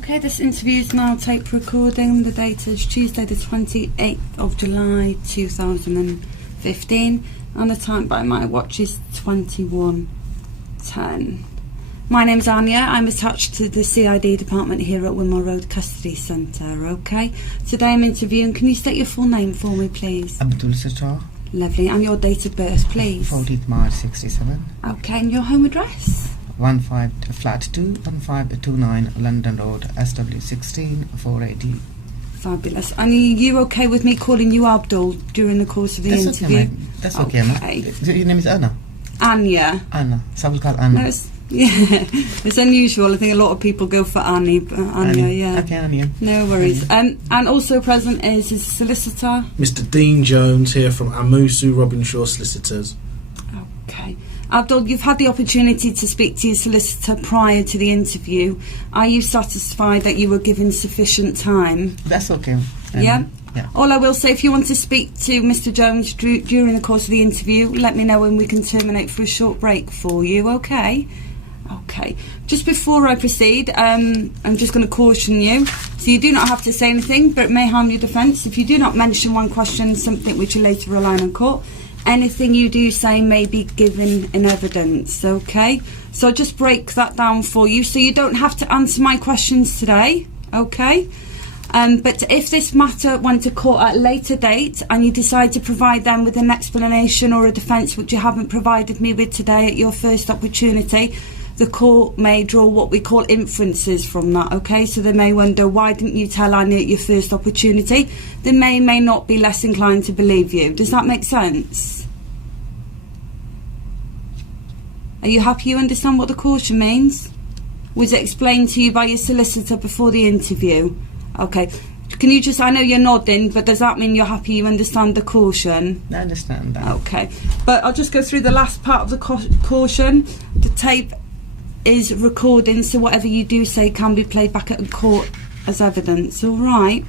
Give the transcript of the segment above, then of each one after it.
Okay, this interview is now tape recording. The date is Tuesday the 28th of July 2015 and the time by my watch is 21:10. My name's Anya. I'm attached to the CID department here at Wimmer Road Custody Centre, okay? Today I'm interviewing, can you state your full name for me please? Abdul Sattar. Lovely, and your date of birth please? 14th March 67. Okay, and your home address? flat 2, 1529 London Road, SW16 480. Fabulous. And are you okay with me calling you Abdul during the course of the interview? Okay, that's okay, okay. Your name is Anna? Anya. Anna. Some will call Anna. No, it's unusual. I think a lot of people go for Annie, but Anya, yeah. Okay, Anya. No worries. And also present is his solicitor. Mr. Dean Jones here from Amusu Robinshaw Solicitors. Okay. Abdul, you've had the opportunity to speak to your solicitor prior to the interview. Are you satisfied that you were given sufficient time? That's okay. Yeah? Yeah. All I will say, if you want to speak to Mr. Jones during the course of the interview, let me know and we can terminate for a short break for you, okay? Okay. Just before I proceed, I'm just going to caution you. So you do not have to say anything, but it may harm your defence. If you do not mention one question, something which you later rely on court, anything you do say may be given in evidence, okay? So I'll just break that down for you. So you don't have to answer my questions today, okay? But if this matter went to court at a later date and you decide to provide them with an explanation or a defence which you haven't provided me with today at your first opportunity, the court may draw what we call inferences from that, okay? So they may wonder, why didn't you tell Annie at your first opportunity? They may not be less inclined to believe you. Does that make sense? Are you happy you understand what the caution means? Was it explained to you by your solicitor before the interview? Okay. Can you just, I know you're nodding, but does that mean you're happy you understand the caution? I understand that. Okay. But I'll just go through the last part of the caution. The tape is recording, so whatever you do say can be played back at court as evidence, alright?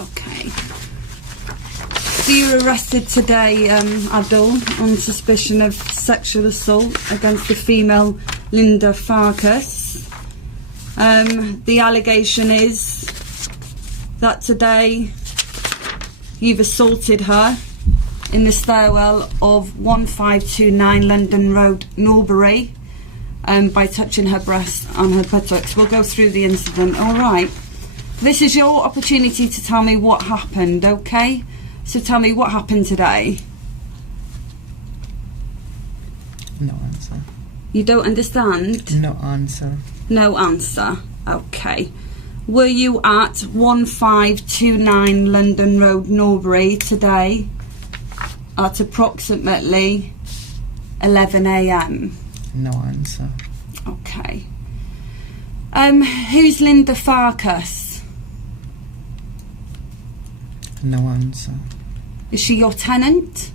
Okay. So you were arrested today, Abdul, on suspicion of sexual assault against the female Linda Furkas. The allegation is that today you've assaulted her in the stairwell of 1529 London Road, Norbury, by touching her breast and her buttocks. We'll go through the incident, alright? This is your opportunity to tell me what happened, okay? So tell me what happened today. No answer. You don't understand? No answer. No answer, okay. Were you at 1529 London Road, Norbury today at approximately 11 AM? No answer. Okay. Who's Linda Furkas? No answer. Is she your tenant?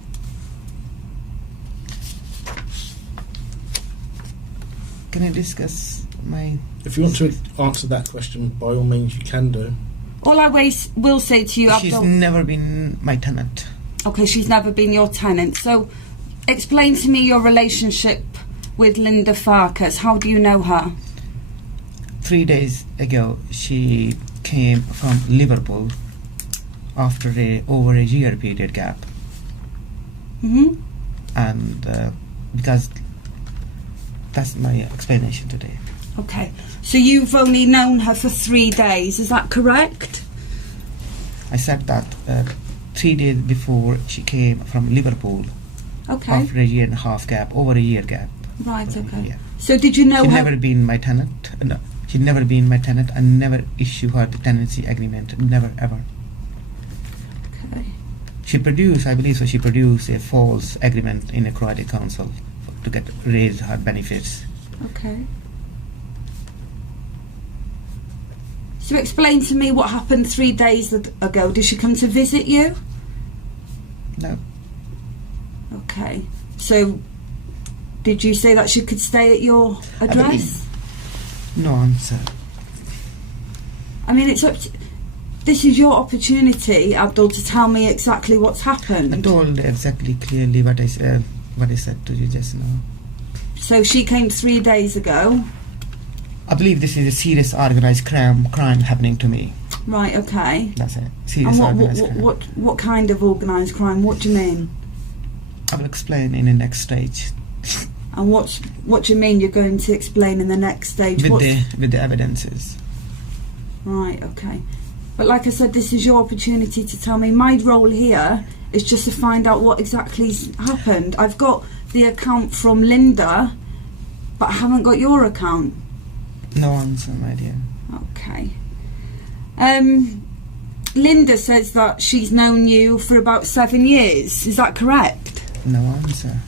Can I discuss my... If you want to answer that question, by all means you can do. All I will say to you, She's Abdul... never been my tenant. Okay, she's never been your tenant. So, explain to me your relationship with Linda Furkas. How do you know her? 3 days ago, she came from Liverpool after over a year period gap. And because that's my explanation today. Okay, so you've only known her for 3 days, is that correct? I said that 3 days before she came from Liverpool. Okay. After a year and a half gap, over a year gap. Right, okay. Yeah. So did you know She'd her... never been my tenant. No, she'd never been my tenant. I never issued her the tenancy agreement. Never, ever. Okay. She produced, I believe so, she produced a false agreement in a Croydon council to raise her benefits. Okay. So explain to me what happened 3 days ago. Did she come to visit you? No. Okay. So did you say that she could stay at your address? No answer. I mean, it's up to... This is your opportunity, Abdul, to tell me exactly what's happened. I told exactly clearly what I said to you just now. So she came 3 days ago. I believe this is a serious organised crime happening to me. Right, okay. That's it. Serious And organised crime. what kind of organised crime? What do you mean? I will explain in the next stage. And what do you mean you're going to explain in the next stage? With the evidences. Right, okay. But like I said, this is your opportunity to tell me. My role here is just to find out what exactly's happened. I've got the account from Linda, but I haven't got your account. No answer, my dear. Okay. Linda says that she's known you for about 7 years. Is that correct? No answer.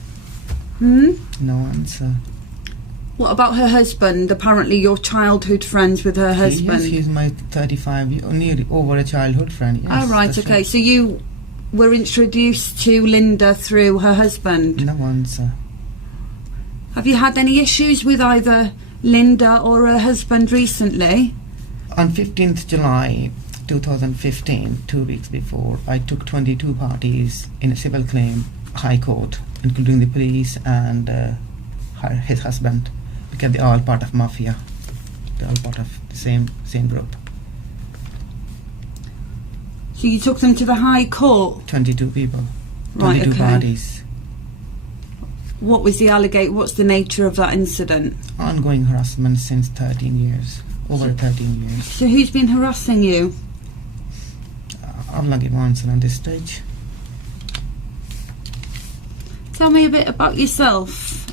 Hmm? No answer. What about her husband? Apparently you're childhood friends with her husband. Yes, he's my 35, nearly over a childhood friend. Yes, Oh, right, okay. Right. So you were introduced to Linda through her husband. No answer. Have you had any issues with either Linda or her husband recently? On 15th July 2015, 2 weeks before, I took 22 parties in a civil claim, High Court, including the police and his husband, because they're all part of mafia. They're all part of the same group. So you took them to the High Court? 22 people. Right, 22 okay. parties. What was the allegate? What's the nature of that incident? Ongoing harassment since 13 years. Over 13 years. So who's been harassing you? I'm not giving answer on this stage. Tell me a bit about yourself.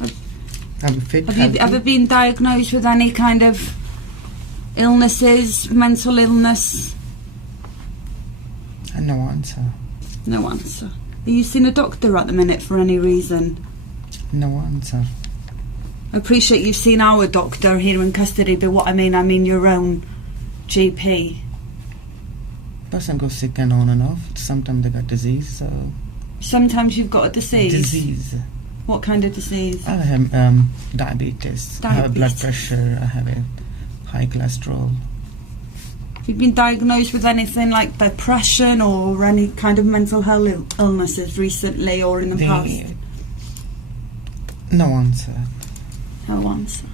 I'm fit. Have you ever been diagnosed with any kind of illnesses, mental illness? No answer. No answer. Are you seeing a doctor at the minute for any reason? No answer. I appreciate you've seen our doctor here in custody, but what I mean your own GP. Person goes sick and on and off. Sometimes they got disease, so... Sometimes you've got a disease. Disease. What kind of disease? I have diabetes. I have a blood pressure. I have a high cholesterol. You've been diagnosed with anything like depression or any kind of mental health illnesses recently or in the past? No answer. No answer.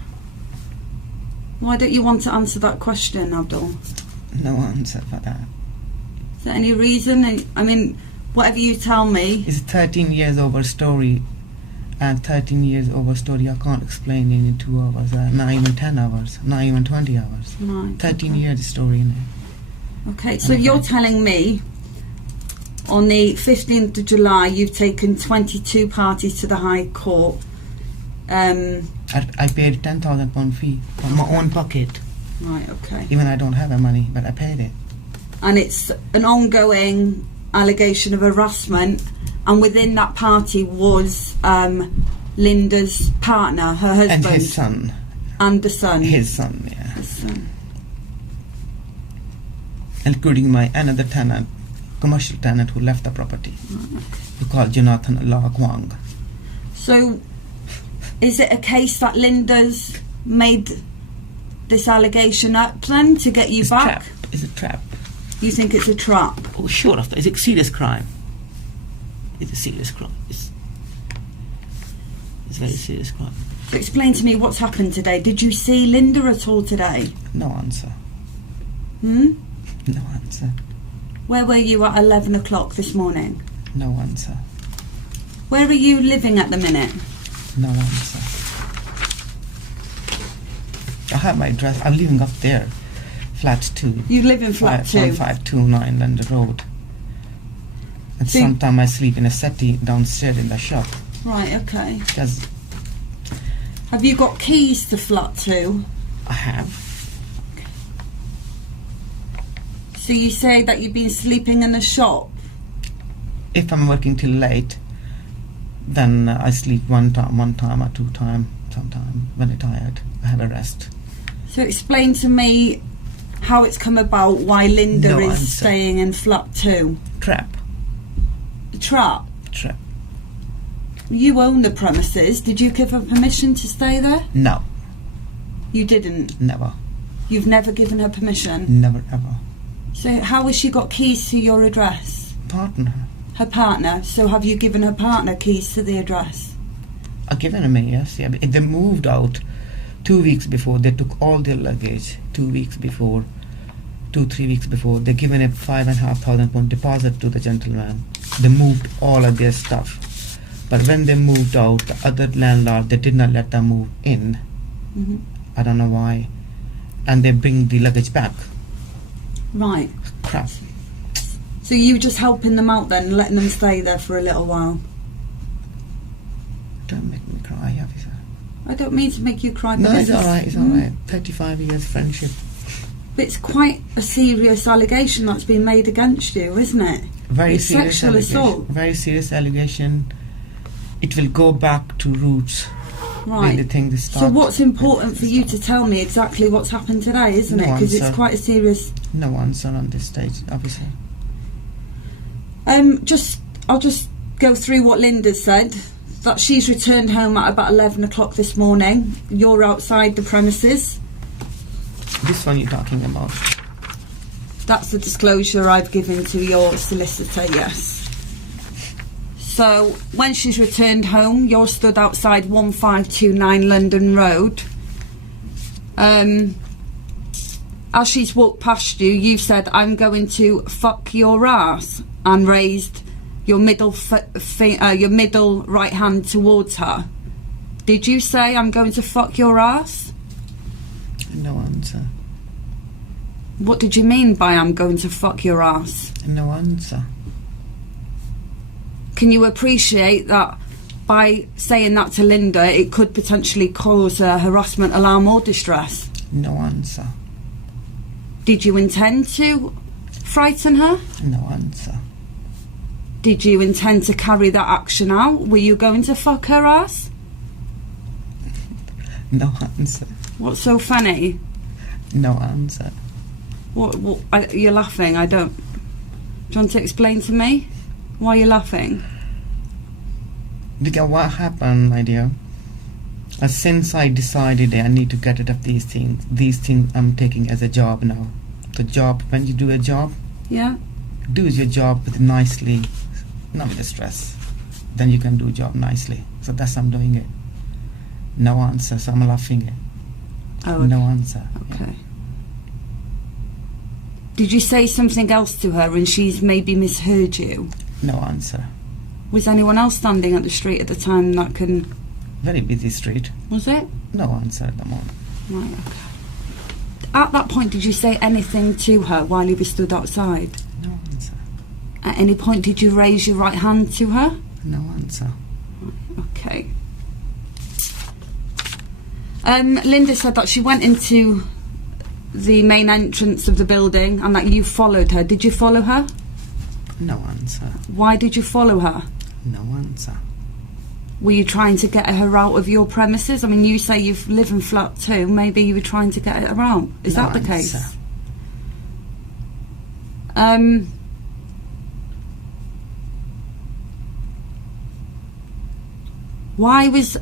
Why don't you want to answer that question, Abdul? No answer for that. Is there any reason? I mean, whatever you tell me. It's a 13 years over story, and 13 years over story I can't explain in 2 hours, not even 10 hours, not even 20 hours. Right, 13 okay. years story in it. Okay, so you're telling me on the 15th of July you've taken 22 parties to the High Court. I paid £10,000 fee from my own pocket. Right, okay. Even I don't have the money, but I paid it. And it's an ongoing allegation of harassment, and within that party was Linda's partner, her husband. And his son. And the son. His son, yeah. His son. Including my another tenant, commercial tenant who left the property, who called Jonathan La Kwang. So, is it a case that Linda's made this allegation up then to get you It's back? Trap. It's a trap. You think it's a trap? Oh, sure of that. It's a serious crime. It's a serious crime. It's a very serious crime. So explain to me what's happened today. Did you see Linda at all today? No answer. Hmm? No answer. Where were you at 11 o'clock this morning? No answer. Where are you living at the minute? No answer. I have my address. I'm living up there. Flat 2. You live in flat 2? 529 London Road. And So sometimes I sleep in a settee downstairs in the shop. Right, okay. Because Have you got keys to flat 2? I have. So you say that you've been sleeping in the shop? If I'm working till late, then I sleep one time or 2 times. Sometime when I'm tired, I have a rest. So explain to me how it's come about, why Linda No is answer. staying in flat 2. Trap. A trap? Trap. You own the premises. Did you give her permission to stay there? No. You didn't? Never. You've never given her permission? Never ever. So how has she got keys to your address? Partner. Her partner. So have you given her partner keys to the address? I've given him a yes. Yeah, but they moved out 2 weeks before, they took all their luggage. 2 weeks before, 2-3 weeks before, they given a £5,500 deposit to the gentleman. They moved all of their stuff. But when they moved out, the other landlord, they did not let them move in. Mm-hmm. I don't know why. And they bring the luggage back. Right. Crap. So you were just helping them out then, letting them stay there for a little while? Don't make me cry, officer. I don't mean to make you cry. No, but it's alright, it's alright. 35 years friendship. But it's quite a serious allegation that's been made against you, isn't it? Very It's serious sexual allegation. assault. Very serious allegation. It will go back to roots. Right. The thing So what's important for you to tell me exactly what's happened today, isn't it? No Because it's answer. quite a serious... No answer on this stage, obviously. I'll just go through what Linda said. That she's returned home at about 11 o'clock this morning. You're outside the premises. This one you're talking about. That's the disclosure I've given to your solicitor, yes. So, when she's returned home, you're stood outside 1529 London Road. As she's walked past you, you've said, "I'm going to fuck your ass," and raised your middle right hand towards her. Did you say, "I'm going to fuck your ass"? No answer. What did you mean by "I'm going to fuck your ass"? No answer. Can you appreciate that by saying that to Linda, it could potentially cause harassment, alarm or distress? No answer. Did you intend to frighten her? No answer. Did you intend to carry that action out? Were you going to fuck her ass? No answer. What's so funny? No answer. You're laughing, I don't... Do you want to explain to me why you're laughing? Because what happened, my dear, since I decided I need to get rid of these things I'm taking as a job now. The job, when you do a job, Yeah? do your job with nicely, not with the stress. Then you can do a job nicely. So that's I'm doing it. No answer, so I'm laughing it. Oh, No answer. okay. Did you say something else to her and she's maybe misheard you? No answer. Was anyone else standing at the street at the time that can... Very busy street. Was it? No answer at the moment. Right, okay. At that point, did you say anything to her while you were stood outside? No answer. At any point, did you raise your right hand to her? No answer. Okay. Linda said that she went into the main entrance of the building and that you followed her. Did you follow her? No answer. Why did you follow her? No answer. Were you trying to get her out of your premises? I mean, you say you live in flat 2. Maybe you were trying to get her out. Is No that the answer. case? Why was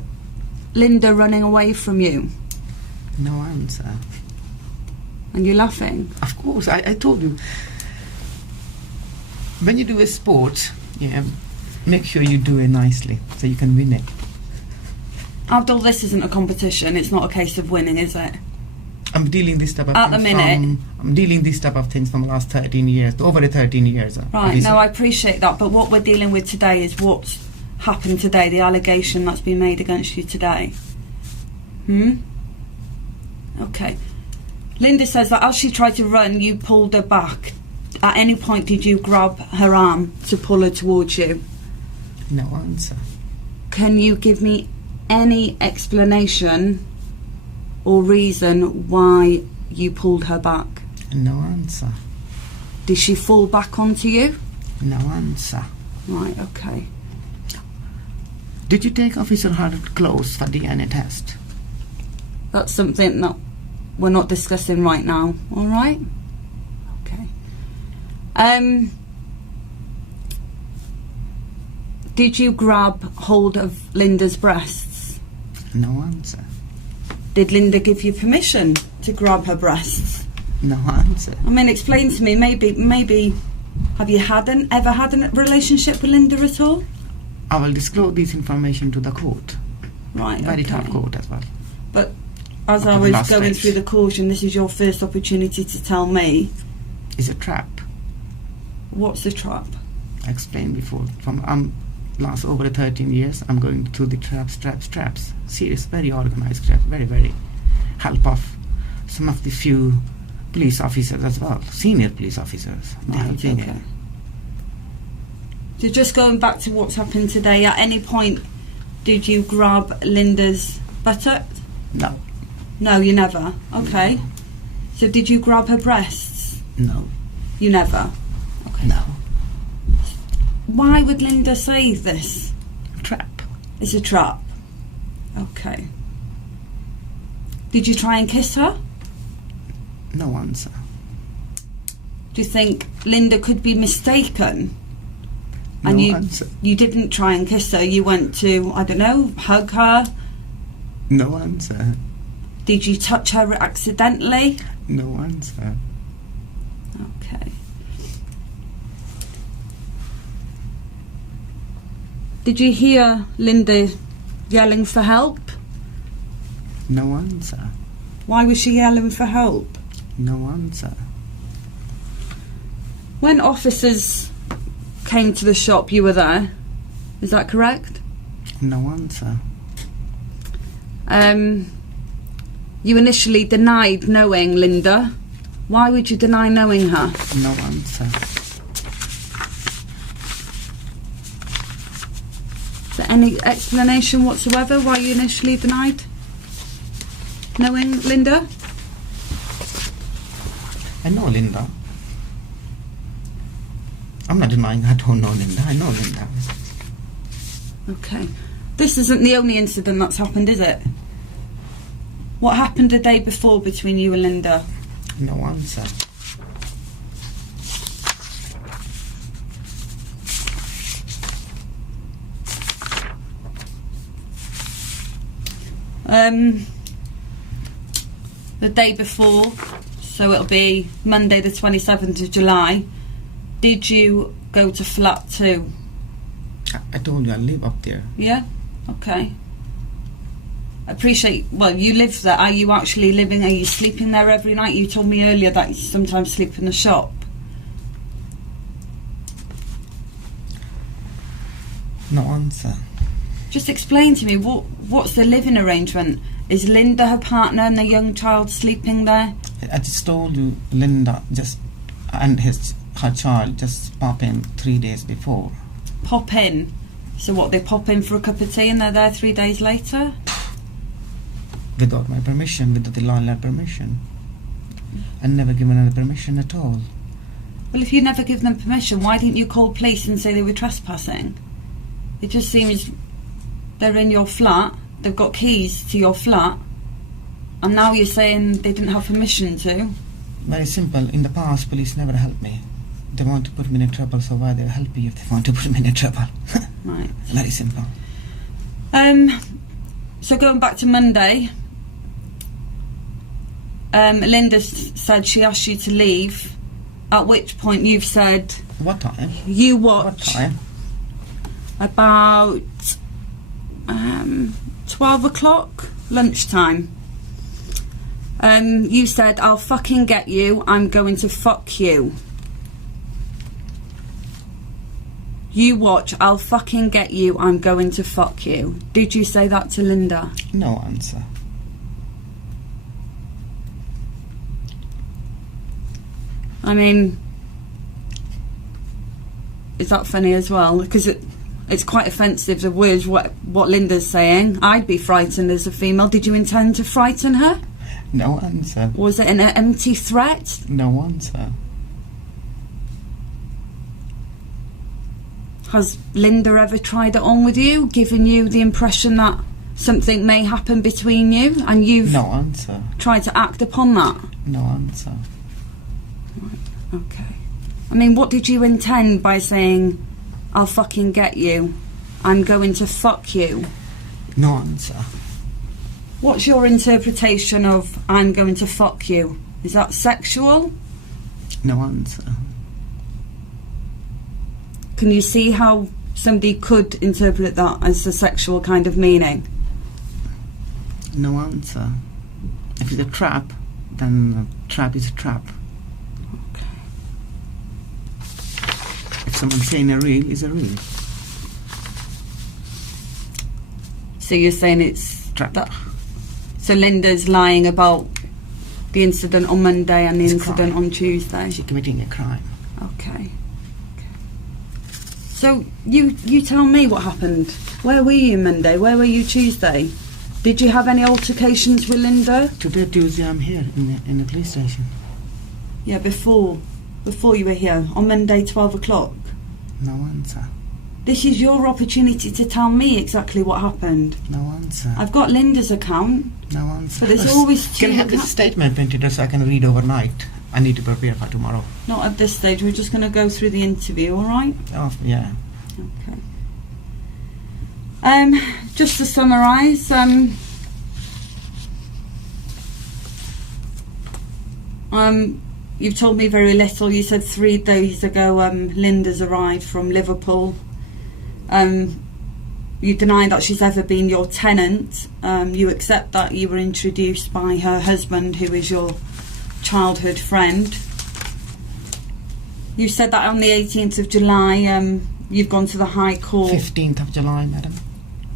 Linda running away from you? No answer. And you're laughing? Of course, I told you. When you do a sport, yeah, make sure you do it nicely so you can win it. Abdul, this isn't a competition. It's not a case of winning, is it? I'm dealing this type of At the things minute. I'm dealing this type of things from the last 13 years, over 13 years. Right, no, I appreciate that. But what we're dealing with today is what's happened today, the allegation that's been made against you today. Okay. Linda says that as she tried to run, you pulled her back. At any point did you grab her arm to pull her towards you? No answer. Can you give me any explanation or reason why you pulled her back? No answer. Did she fall back onto you? No answer. Right, okay. Did you take Officer Hart's clothes for DNA test? That's something that we're not discussing right now, all right? Okay. Did you grab hold of Linda's breasts? No answer. Did Linda give you permission to grab her breasts? No answer. I mean, explain to me, maybe have you ever had a relationship with Linda at all? I will disclose this information to the court. Right, Very okay. tough court as well. But as I was going through the caution, this is your first opportunity to tell me. It's a trap. What's the trap? I explained before. From last over 13 years, I'm going through the traps. Serious, very organized traps, very help of some of the few police officers as well, senior police officers. They're helping it. So just going back to what's happened today, at any point did you grab Linda's buttock? No. No, you never? Okay. So did you grab her breasts? No. You never? Okay. No. Why would Linda say this? Trap. It's a trap. Okay. Did you try and kiss her? No answer. Do you think Linda could be mistaken? And No answer. You didn't try and kiss her, you went to, I don't know, hug her? No answer. Did you touch her accidentally? No answer. Okay. Did you hear Linda yelling for help? No answer. Why was she yelling for help? No answer. When officers came to the shop, you were there. Is that correct? No answer. You initially denied knowing Linda. Why would you deny knowing her? No answer. Is there any explanation whatsoever why you initially denied knowing Linda? I know Linda. I'm not denying I don't know Linda. I know Linda. Okay. This isn't the only incident that's happened, is it? What happened the day before between you and Linda? No answer. The day before, so it'll be Monday the 27th of July, did you go to flat 2? I told you I live up there. Yeah? Okay. Appreciate, well, you live there. Are you actually living, are you sleeping there every night? You told me earlier that you sometimes sleep in the shop. No answer. Just explain to me, what's the living arrangement? Is Linda her partner and the young child sleeping there? I just told you Linda and her child just pop in 3 days before. Pop in? So what, they pop in for a cup of tea and they're there 3 days later? Without my permission, without the landlord permission. I never given her permission at all. Well, if you never give them permission, why didn't you call police and say they were trespassing? It just seems they're in your flat, they've got keys to your flat, and now you're saying they didn't have permission to. Very simple. In the past, police never helped me. They want to put me in trouble, so why they help me if they want to put me in trouble? Right. Very simple. So going back to Monday, Linda said she asked you to leave, at which point you've said... What time? You What watched time? about 12 o'clock, lunchtime. You said, I'll fucking get you, I'm going to fuck you. You watch, I'll fucking get you, I'm going to fuck you. Did you say that to Linda? No answer. I mean, is that funny as well? Because it's quite offensive, the words what Linda's saying. I'd be frightened as a female. Did you intend to frighten her? No answer. Was it an empty threat? No answer. Has Linda ever tried it on with you, giving you the impression that something may happen between you, and you've No answer. tried to act upon that? No answer. Okay. I mean, what did you intend by saying, I'll fucking get you, I'm going to fuck you? No answer. What's your interpretation of I'm going to fuck you? Is that sexual? No answer. Can you see how somebody could interpret that as a sexual kind of meaning? No answer. it's a trap, then a trap is a trap. Okay. If someone's saying a real, is a real. So you're saying it's Trap. that. So Linda's lying about the incident on Monday and the It's a incident crime. on Tuesday. She's committing a crime. Okay. So you tell me what happened. Where were you Monday? Where were you Tuesday? Did you have any altercations with Linda? Today, Tuesday, I'm here in the police station. Yeah, before you were here on Monday, 12 o'clock. No answer. This is your opportunity to tell me exactly what happened. No answer. I've got Linda's account, No answer. but there's always two. Can I have this statement printed so I can read overnight? I need to prepare for tomorrow. Not at this stage. We're just going to go through the interview, all right? Oh, yeah. Okay. Just to summarise, you've told me very little. You said 3 days ago Linda's arrived from Liverpool. You deny that she's ever been your tenant. You accept that you were introduced by her husband, who is your childhood friend. You said that on the 18th of July you've gone to the High Court. 15th of July, madam.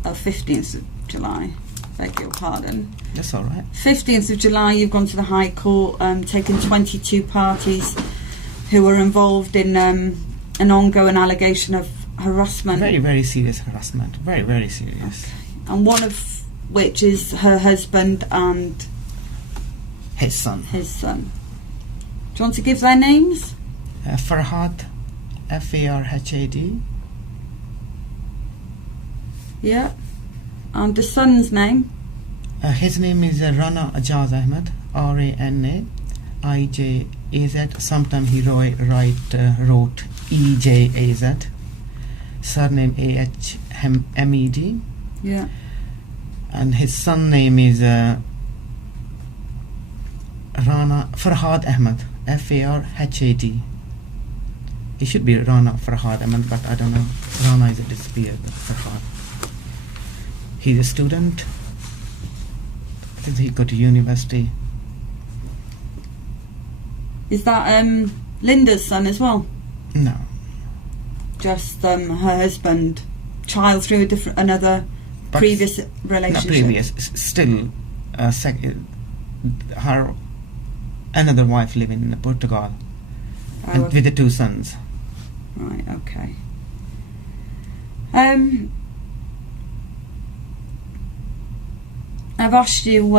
15th of July, beg your pardon. That's all right. 15th of July you've gone to the High Court, taken 22 parties who were involved in an ongoing allegation of harassment. Very, very serious harassment. Very, very serious. And one of which is her husband and His son. his son. Do you want to give their names? Farhad, Farhad. Yeah. And the son's name? His name is Rana Ajaz Ahmed, Ranaijaz. Sometimes he wrote Ejaz. Surname Ahmed. Yeah. And his son name is Rana Farhad Ahmed, Farhad. It should be Rana Farhad Ahmed, but I don't know. Rana is a disappeared, but Farhad. He's a student. I think he got to university. Is that Linda's son as well? No. Just her husband, child through another But previous Not relationship? previous. Still, her another wife living in Portugal, Oh, and okay. with the 2 sons. Right, okay. I've asked you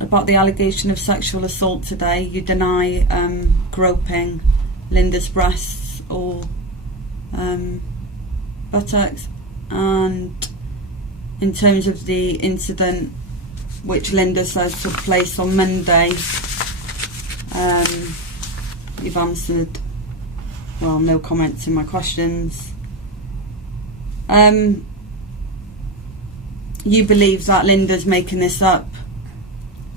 about the allegation of sexual assault today. You deny groping Linda's breasts or buttocks, and in terms of the incident which Linda says took place on Monday, you've answered, well, no comment to my questions. You believe that Linda's making this up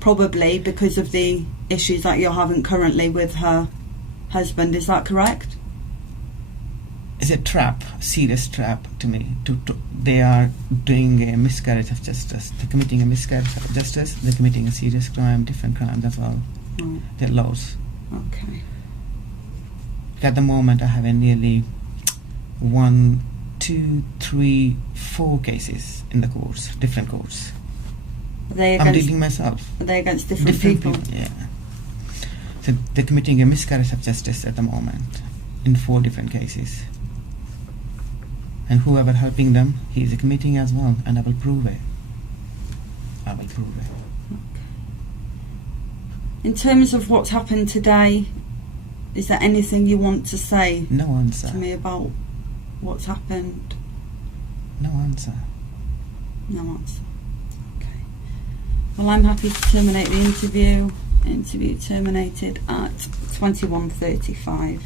probably because of the issues that you're having currently with her husband, is that correct? It's a trap, serious trap to me. They are doing a miscarriage of justice. They're committing a miscarriage of justice. They're committing a serious crime, different crime. That's all. Right. They're laws. Okay. At the moment, I have nearly 1, 2, 3, 4 cases in the courts, different courts. Are they I'm against, dealing myself. are they against different people? Yeah. So they're committing a miscarriage of justice at the moment in 4 different cases. And whoever helping them, he is committing as well, and I will prove it. I will prove it. In terms of what's happened today, is there anything you want to say No answer. to me about what's happened? No answer. No answer. Okay. Well, I'm happy to terminate the interview. Interview terminated at 21:35.